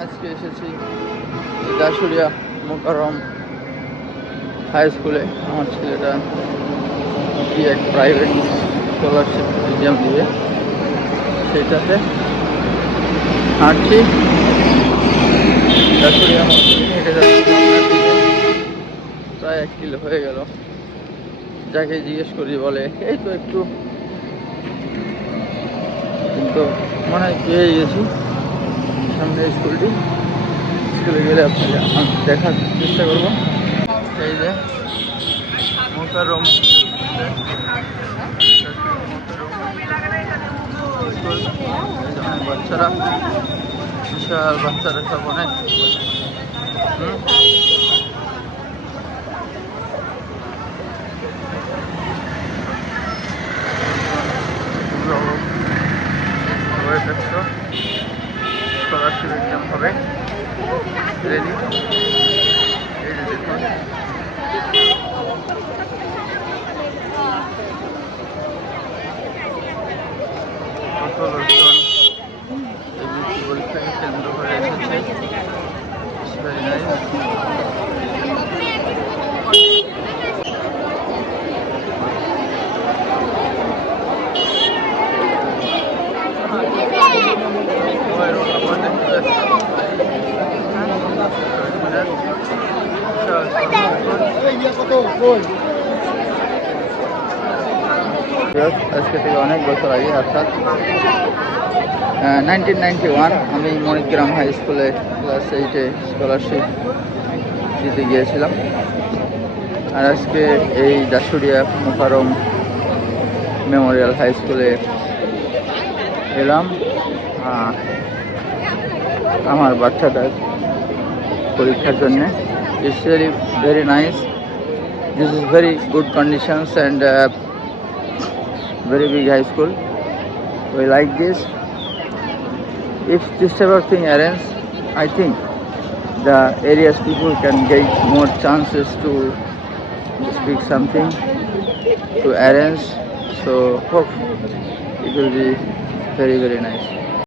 আজকে এসেছি দাসুরিয়া মোকারম হাই স্কুলে আমার ছেলেটা কি এক প্রাইভেট স্কলারশিপ এক্সাম দিয়ে সেটাতে হাঁটছি। দাসুরিয়া হেঁটে যাচ্ছি। প্রায় এক কিলো হয়ে গেল। যাকে জিজ্ঞেস করি বলে, এই তো একটু কিন্তু মনে পেয়ে গেছি। সামনে স্কুলটি। স্কুলে গেলে আপনাকে দেখার চেষ্টা করব। এই যে অনেক বাচ্চারা। বিশাল বাচ্চারা সব অনেক। হুম? সবাই ব্যস্ত স্কলারশিপ এক্সাম হবে। রেডি এই কেন্দ্র করে এসেছে আজকে থেকে অনেক বছর আগে, অর্থাৎ ওয়ান আমি মণিগ্রাম হাই স্কুলে ক্লাস এইটে স্কলারশিপ দিতে গিয়েছিলাম। আর আজকে এই দাসুরিয়া মোকারম মেমোরিয়াল হাই স্কুলে এলাম। আমার বাচ্চাটার পরীক্ষার জন্যে। It's very very this is very good conditions and uh, very big high school. We like this. If this type of thing arranges i think the area's people can get more chances to speak something to arrange. So hope it will be very very nice.